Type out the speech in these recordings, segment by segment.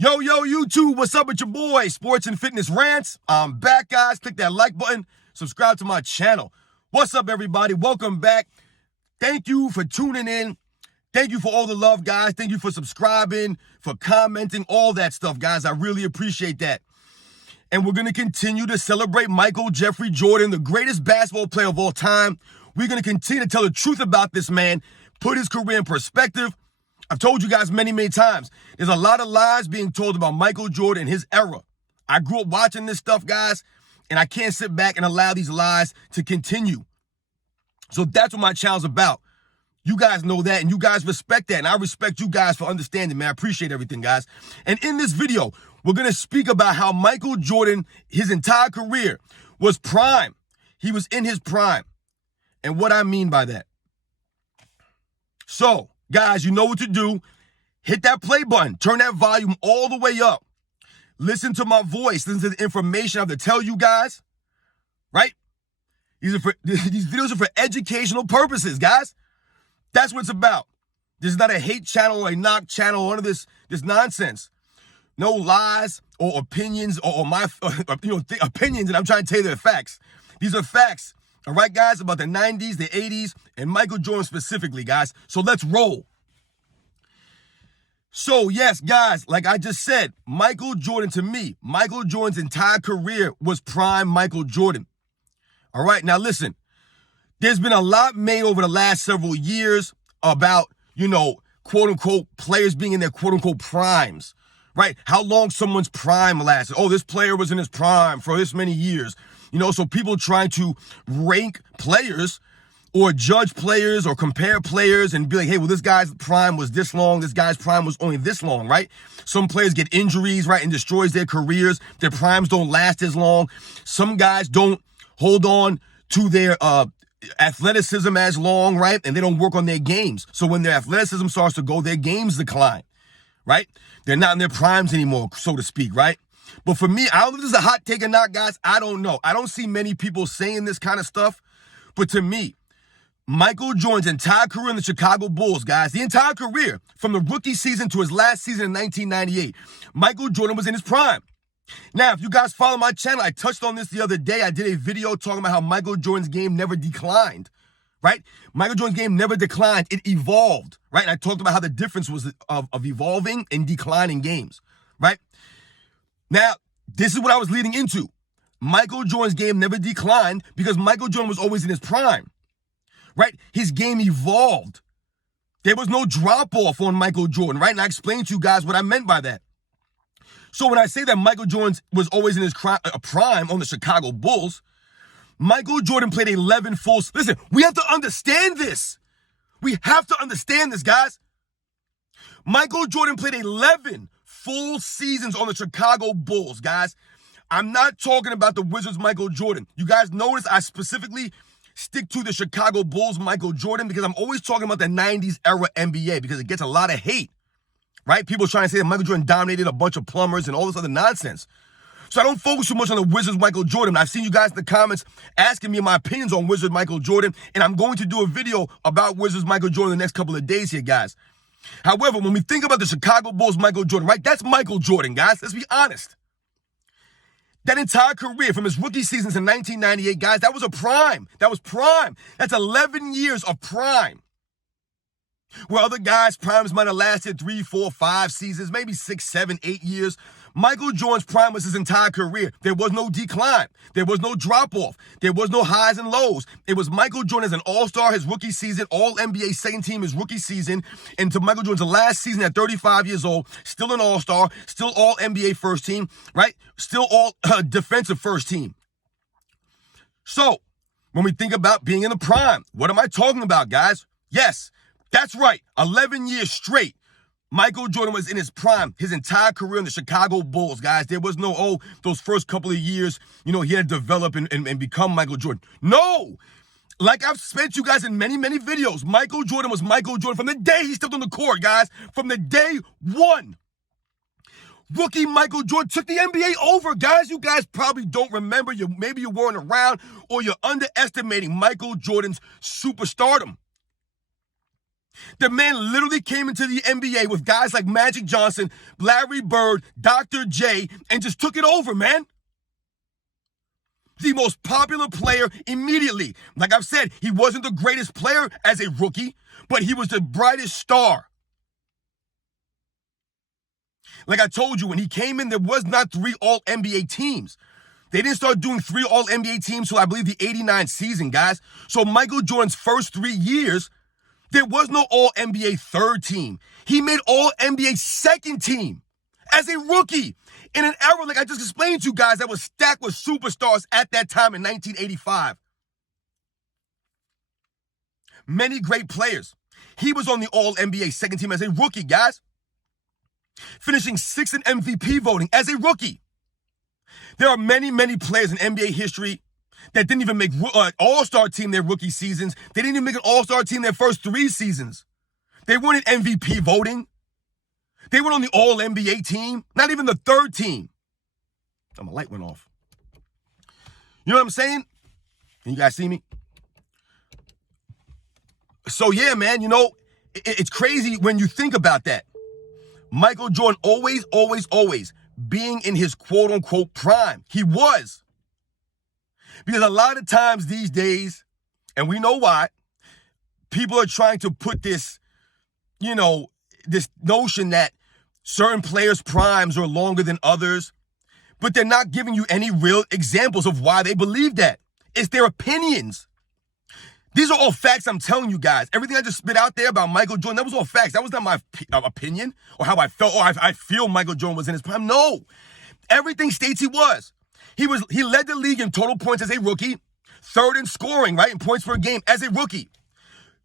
Yo, YouTube, what's up with your boy, Sports and Fitness Rants? I'm back, guys. Click that like button. Subscribe to my channel. What's up, everybody? Welcome back. Thank you for tuning in. Thank you for all the love, guys. Thank you for subscribing, for commenting, all that stuff, guys. I really appreciate that. And we're going to continue to celebrate Michael Jeffrey Jordan, the greatest basketball player of all time. We're going to continue to tell the truth about this man, put his career in perspective. I've told you guys many, many times, there's a lot of lies being told about Michael Jordan, his era. I grew up watching this stuff, guys, and I can't sit back and allow these lies to continue. So that's what my channel's about. You guys know that, and you guys respect that, and I respect you guys for understanding, man. I appreciate everything, guys. And in this video, we're going to speak about how Michael Jordan, his entire career, was prime. He was in his prime, and what I mean by that. So, guys, you know what to do. Hit that play button. Turn that volume all the way up. Listen to my voice. Listen to the information I have to tell you guys. Right? These videos are for educational purposes, guys. That's what it's about. This is not a hate channel or a knock channel or none of this nonsense. No lies or opinions or my opinions, and I'm trying to tell you they're facts. These are facts. All right, guys, about the 90s, the 80s, and Michael Jordan specifically, guys. So let's roll. So, yes, guys, like I just said, Michael Jordan, to me, Michael Jordan's entire career was prime Michael Jordan. All right, now listen, there's been a lot made over the last several years about, quote-unquote, players being in their quote-unquote primes, right? How long someone's prime lasted. Oh, this player was in his prime for this many years. So people trying to rank players or judge players or compare players and be like, hey, well, this guy's prime was this long. This guy's prime was only this long, right? Some players get injuries, right, and destroys their careers. Their primes don't last as long. Some guys don't hold on to their athleticism as long, right? And they don't work on their games. So when their athleticism starts to go, their games decline, right? They're not in their primes anymore, so to speak, right? But for me, I don't know if this is a hot take or not, guys. I don't know. I don't see many people saying this kind of stuff. But to me, Michael Jordan's entire career in the Chicago Bulls, guys, the entire career, from the rookie season to his last season in 1998, Michael Jordan was in his prime. Now, if you guys follow my channel, I touched on this the other day. I did a video talking about how Michael Jordan's game never declined, right? Michael Jordan's game never declined. It evolved, right? And I talked about how the difference was of evolving and declining games, right? Now, this is what I was leading into. Michael Jordan's game never declined because Michael Jordan was always in his prime, right? His game evolved. There was no drop-off on Michael Jordan, right? And I explained to you guys what I meant by that. So when I say that Michael Jordan was always in his prime on the Chicago Bulls, Michael Jordan played 11 full... Listen, we have to understand this. We have to understand this, guys. Michael Jordan played 11 full seasons on the Chicago Bulls, guys. I'm not talking about the Wizards' Michael Jordan. You guys notice I specifically stick to the Chicago Bulls' Michael Jordan because I'm always talking about the 90s era NBA because it gets a lot of hate. Right? People trying to say that Michael Jordan dominated a bunch of plumbers and all this other nonsense. So I don't focus too much on the Wizards Michael Jordan. I've seen you guys in the comments asking me my opinions on Wizards Michael Jordan, and I'm going to do a video about Wizards Michael Jordan the next couple of days here, guys. However, when we think about the Chicago Bulls Michael Jordan, right? That's Michael Jordan, guys. Let's be honest. That entire career from his rookie seasons in 1998, guys, that was a prime. That was prime. That's 11 years of prime. Where other guys' primes might have lasted 3, 4, 5 seasons, maybe 6, 7, 8 years. Michael Jordan's prime was his entire career. There was no decline. There was no drop-off. There was no highs and lows. It was Michael Jordan as an all-star his rookie season, all-NBA second team his rookie season, into Michael Jordan's last season at 35 years old, still an all-star, still all-NBA first team, right? Still all defensive first team. So, when we think about being in the prime, what am I talking about, guys? Yes. That's right. 11 years straight, Michael Jordan was in his prime, his entire career in the Chicago Bulls, guys. There was no, those first couple of years, he had to develop and become Michael Jordan. No! Like I've spent you guys in many, many videos, Michael Jordan was Michael Jordan from the day he stepped on the court, guys. From the day one. Rookie Michael Jordan took the NBA over, guys. You guys probably don't remember. Maybe you weren't around, or you're underestimating Michael Jordan's superstardom. The man literally came into the NBA with guys like Magic Johnson, Larry Bird, Dr. J, and just took it over, man. The most popular player immediately. Like I've said, he wasn't the greatest player as a rookie, but he was the brightest star. Like I told you, when he came in, there was not 3 All-NBA teams. They didn't start doing 3 All-NBA teams until I believe the 89 season, guys. So Michael Jordan's first 3 years, there was no All-NBA third team. He made All-NBA second team as a rookie in an era, like I just explained to you guys, that was stacked with superstars at that time in 1985. Many great players. He was on the All-NBA second team as a rookie, guys. Finishing 6th in MVP voting as a rookie. There are many, many players in NBA history that didn't even make All-Star team their rookie seasons. They didn't even make an All-Star team their first 3 seasons. They weren't in MVP voting. They weren't on the All-NBA team, not even the third team. Oh, my light went off. You know what I'm saying? Can you guys see me? So, yeah, man, you know, it's crazy when you think about that. Michael Jordan always being in his quote-unquote prime. He was. Because a lot of times these days, and we know why, people are trying to put this, you know, this notion that certain players' primes are longer than others, but they're not giving you any real examples of why they believe that. It's their opinions. These are all facts I'm telling you guys. Everything I just spit out there about Michael Jordan, that was all facts. That was not my opinion or how I felt, or I feel Michael Jordan was in his prime. No. Everything states he was. He led the league in total points as a rookie, 3rd in scoring, right, in points per game as a rookie.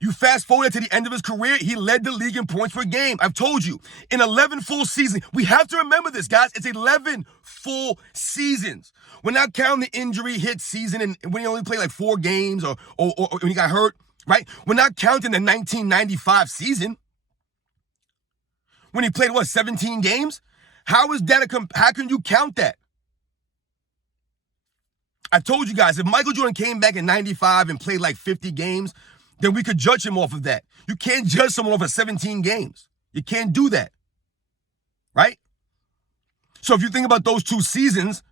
You fast forward to the end of his career, he led the league in points per game. I've told you, in 11 full seasons. We have to remember this, guys. It's 11 full seasons. We're not counting the injury hit season and when he only played like 4 games or when he got hurt, right? We're not counting the 1995 season when he played, 17 games? How is that how can you count that? I told you guys, if Michael Jordan came back in 95 and played like 50 games, then we could judge him off of that. You can't judge someone off of 17 games. You can't do that, right? So if you think about those 2 seasons,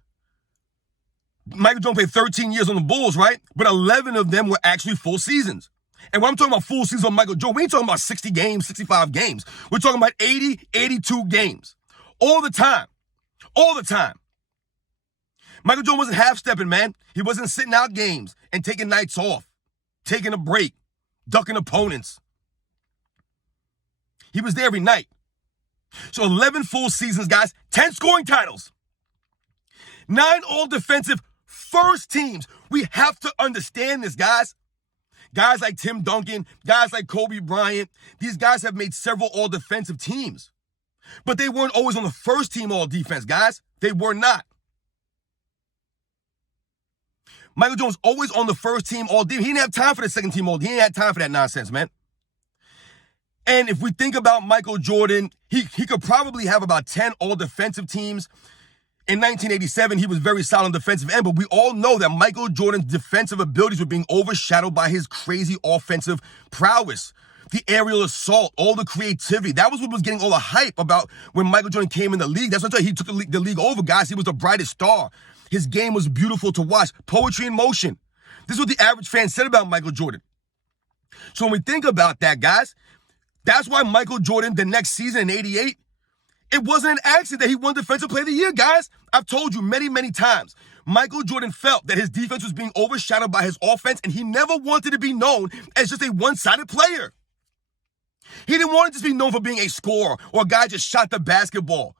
Michael Jordan played 13 years on the Bulls, right? But 11 of them were actually full seasons. And when I'm talking about full seasons on Michael Jordan, we ain't talking about 60 games, 65 games. We're talking about 80, 82 games. All the time. All the time. Michael Jordan wasn't half-stepping, man. He wasn't sitting out games and taking nights off, taking a break, ducking opponents. He was there every night. So 11 full seasons, guys. 10 scoring titles. 9 all-defensive first teams. We have to understand this, guys. Guys like Tim Duncan, guys like Kobe Bryant, these guys have made several all-defensive teams. But they weren't always on the first team all-defense, guys. They were not. Michael Jordan was always on the first team all-defense. He didn't have time for the second team all-defense. He didn't have time for that nonsense, man. And if we think about Michael Jordan, he could probably have about 10 all-defensive teams. In 1987, he was very solid on defensive end, but we all know that Michael Jordan's defensive abilities were being overshadowed by his crazy offensive prowess. The aerial assault, all the creativity. That was what was getting all the hype about when Michael Jordan came in the league. That's why he took the league over, guys. He was the brightest star. His game was beautiful to watch. Poetry in motion. This is what the average fan said about Michael Jordan. So when we think about that, guys, that's why Michael Jordan, the next season in 88, it wasn't an accident that he won Defensive Player of the Year, guys. I've told you many, many times. Michael Jordan felt that his defense was being overshadowed by his offense, and he never wanted to be known as just a one-sided player. He didn't want to just be known for being a scorer or a guy just shot the basketball.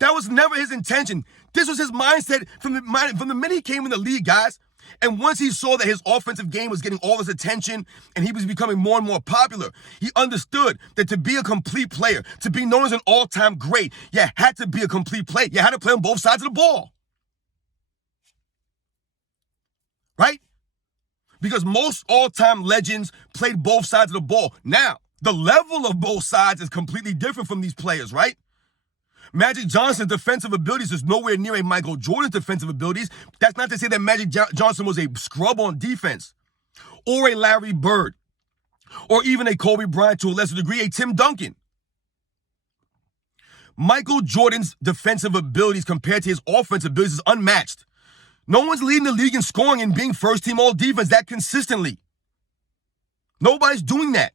That was never his intention. This was his mindset from the minute he came in the league, guys. And once he saw that his offensive game was getting all his attention and he was becoming more and more popular, he understood that to be a complete player, to be known as an all-time great, you had to be a complete player. You had to play on both sides of the ball. Right? Because most all-time legends played both sides of the ball. Now, the level of both sides is completely different from these players, right? Magic Johnson's defensive abilities is nowhere near a Michael Jordan's defensive abilities. That's not to say that Magic Johnson was a scrub on defense or a Larry Bird. or even a Kobe Bryant, to a lesser degree, a Tim Duncan. Michael Jordan's defensive abilities compared to his offensive abilities is unmatched. No one's leading the league in scoring and being first-team all-defense that consistently. Nobody's doing that.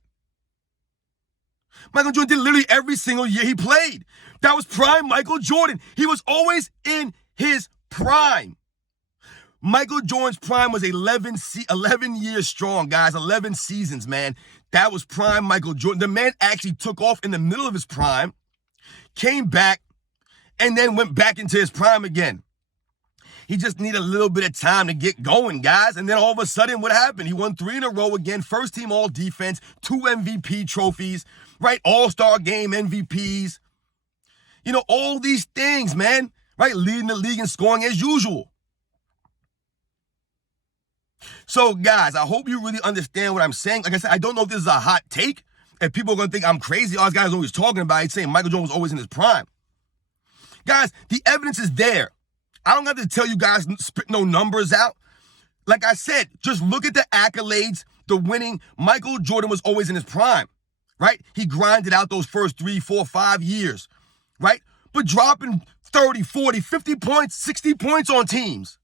Michael Jordan did literally every single year he played. That was prime Michael Jordan. He was always in his prime. Michael Jordan's prime was 11 years strong, guys. 11 seasons, man. That was prime Michael Jordan. The man actually took off in the middle of his prime, came back, and then went back into his prime again. He just needed a little bit of time to get going, guys. And then all of a sudden, what happened? He won 3 in a row again. First team all defense, 2 MVP trophies, right? All-star game MVPs. You know, all these things, man, right? Leading the league in scoring as usual. So, guys, I hope you really understand what I'm saying. Like I said, I don't know if this is a hot take. If people are going to think I'm crazy, all this guy's always talking about, he's saying Michael Jordan was always in his prime. Guys, the evidence is there. I don't have to tell you guys, spit no numbers out. Like I said, just look at the accolades, the winning. Michael Jordan was always in his prime, right? He grinded out those first 3, 4, 5 years, right? But dropping 30, 40, 50 points, 60 points on teams.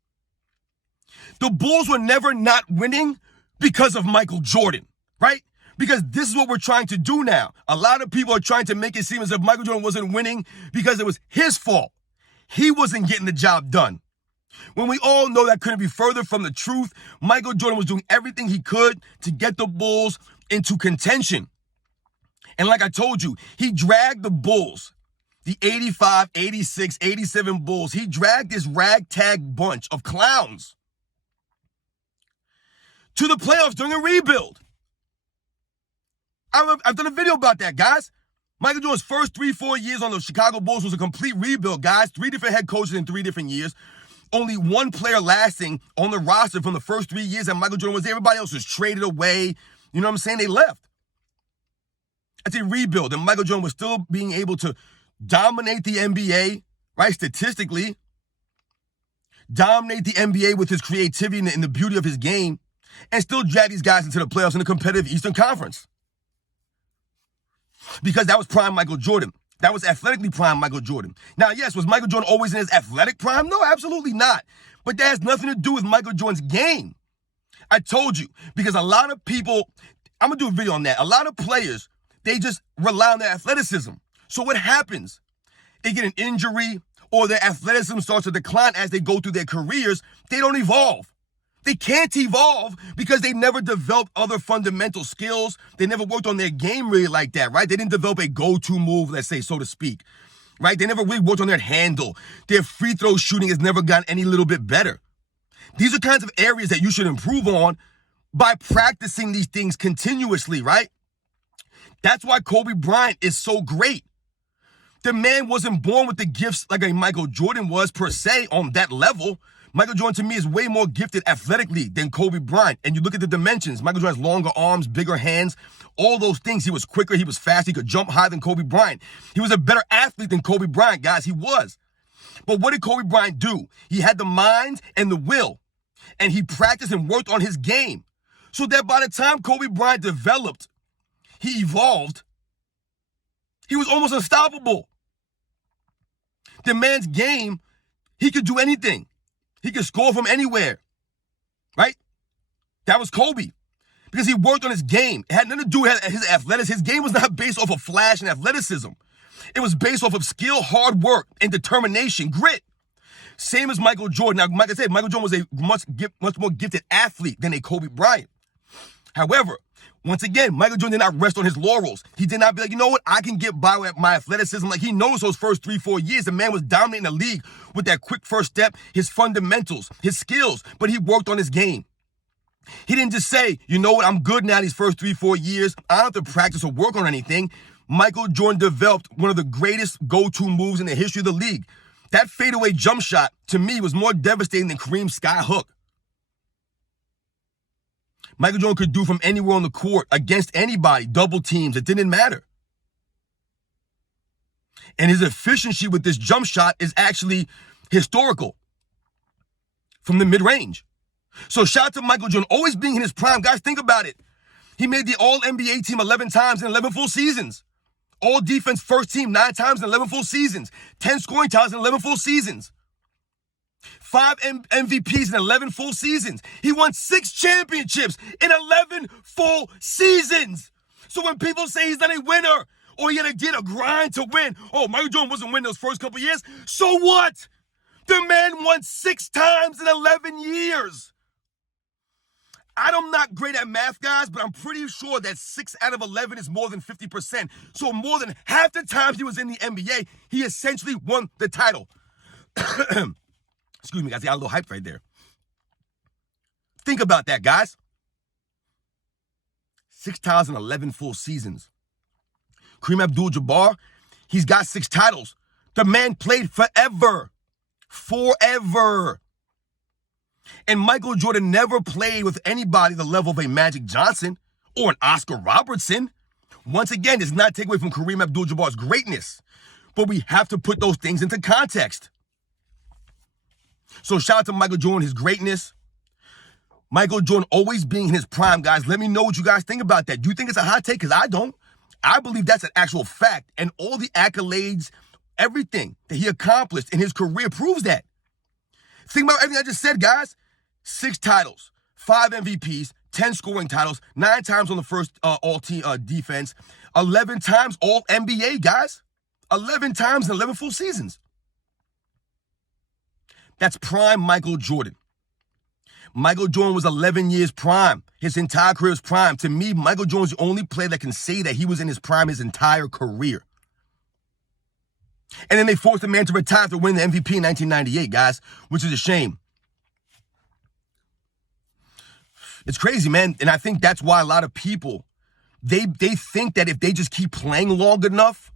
The Bulls were never not winning because of Michael Jordan, right? Because this is what we're trying to do now. A lot of people are trying to make it seem as if Michael Jordan wasn't winning because it was his fault. He wasn't getting the job done. When we all know that couldn't be further from the truth, Michael Jordan was doing everything he could to get the Bulls into contention. And like I told you, he dragged the Bulls, the 85, 86, 87 Bulls, he dragged this ragtag bunch of clowns to the playoffs during a rebuild. I've done a video about that, guys. Michael Jordan's first 3, 4 years on the Chicago Bulls was a complete rebuild, guys. 3 different head coaches in 3 different years. Only one player lasting on the roster from the first 3 years that Michael Jordan was there. Everybody else was traded away. You know what I'm saying? They left. It's a rebuild, and Michael Jordan was still being able to dominate the NBA, right, statistically. Dominate the NBA with his creativity and the beauty of his game, and still drag these guys into the playoffs in the competitive Eastern Conference. Because that was prime Michael Jordan. That was athletically prime Michael Jordan. Now, yes, was Michael Jordan always in his athletic prime? No, absolutely not. But that has nothing to do with Michael Jordan's game. I told you, because a lot of people, I'm going to do a video on that. A lot of players, they just rely on their athleticism. So what happens? They get an injury or their athleticism starts to decline as they go through their careers. They don't evolve. They can't evolve because they never developed other fundamental skills. They never worked on their game really like that, right? They didn't develop a go-to move, let's say, so to speak, right? They never really worked on their handle. Their free throw shooting has never gotten any little bit better. These are kinds of areas that you should improve on by practicing these things continuously, right? That's why Kobe Bryant is so great. The man wasn't born with the gifts like a Michael Jordan was per se on that level. Michael Jordan, to me, is way more gifted athletically than Kobe Bryant. And you look at the dimensions. Michael Jordan has longer arms, bigger hands, all those things. He was quicker. He was fast. He could jump higher than Kobe Bryant. He was a better athlete than Kobe Bryant, guys. He was. But what did Kobe Bryant do? He had the mind and the will. And he practiced and worked on his game. So that by the time Kobe Bryant developed, he evolved, he was almost unstoppable. The man's game, he could do anything. He could score from anywhere, right? That was Kobe because he worked on his game. It had nothing to do with his athleticism. His game was not based off of flash and athleticism. It was based off of skill, hard work, and determination, grit. Same as Michael Jordan. Now, like I said, Michael Jordan was a much more gifted athlete than a Kobe Bryant. However, once again, Michael Jordan did not rest on his laurels. He did not be like, you know what, I can get by with my athleticism. Like, he knows those first 3, 4 years, the man was dominating the league with that quick first step, his fundamentals, his skills, but he worked on his game. He didn't just say, you know what, I'm good now these first 3, 4 years. I don't have to practice or work on anything. Michael Jordan developed one of the greatest go-to moves in the history of the league. That fadeaway jump shot, to me, was more devastating than Kareem's skyhook. Michael Jordan could do from anywhere on the court, against anybody, double teams, it didn't matter. And his efficiency with this jump shot is actually historical from the mid-range. So shout out to Michael Jordan, always being in his prime. Guys, think about it. He made the All-NBA team 11 times in 11 full seasons. All-defense first team 9 times in 11 full seasons. 10 scoring titles in 11 full seasons. 5 MVPs in 11 full seasons. He won 6 championships in 11 full seasons. So when people say he's not a winner or he had to get a grind to win, oh, Michael Jordan wasn't winning those first couple years, so what? The man won 6 times in 11 years. I'm not great at math, guys, but I'm pretty sure that 6 out of 11 is more than 50%. So more than half the times he was in the NBA, he essentially won the title. Excuse me, guys. I got a little hype right there. Think about that, guys. 6 titles in 11 full seasons. Kareem Abdul-Jabbar, he's got 6 titles. The man played forever. Forever. And Michael Jordan never played with anybody the level of a Magic Johnson or an Oscar Robertson. Once again, does not take away from Kareem Abdul-Jabbar's greatness. But we have to put those things into context. So shout out to Michael Jordan, his greatness. Michael Jordan always being in his prime, guys. Let me know what you guys think about that. Do you think it's a hot take? Because I don't. I believe that's an actual fact. And all the accolades, everything that he accomplished in his career proves that. Think about everything I just said, guys. 6 titles, 5 MVPs, 10 scoring titles, 9 times on the first all-team defense, 11 times All-NBA, guys. 11 times in 11 full seasons. That's prime Michael Jordan. Michael Jordan was 11 years prime. His entire career was prime. To me, Michael Jordan's the only player that can say that he was in his prime his entire career. And then they forced the man to retire to win the MVP in 1998, guys, which is a shame. It's crazy, man. And I think that's why a lot of people, they think that if they just keep playing long enough,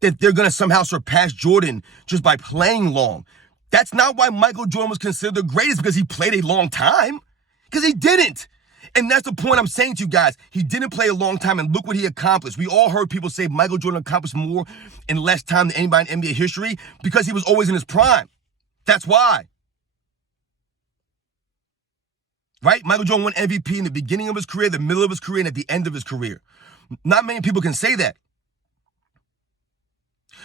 that they're going to somehow surpass Jordan just by playing long. That's not why Michael Jordan was considered the greatest, because he played a long time. Because he didn't. And that's the point I'm saying to you guys. He didn't play a long time, and look what he accomplished. We all heard people say Michael Jordan accomplished more in less time than anybody in NBA history because he was always in his prime. That's why. Right? Michael Jordan won MVP in the beginning of his career, the middle of his career, and at the end of his career. Not many people can say that.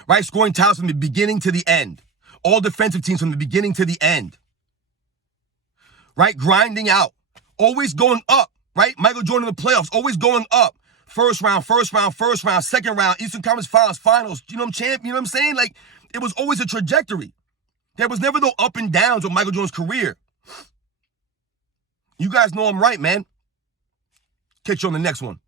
Right? Scoring titles from the beginning to the end. All defensive teams from the beginning to the end. Right? Grinding out. Always going up. Right? Michael Jordan in the playoffs, always going up. First round, second round, Eastern Conference Finals. You know what I'm saying? Like, it was always a trajectory. There was never no up and downs with Michael Jordan's career. You guys know I'm right, man. Catch you on the next one.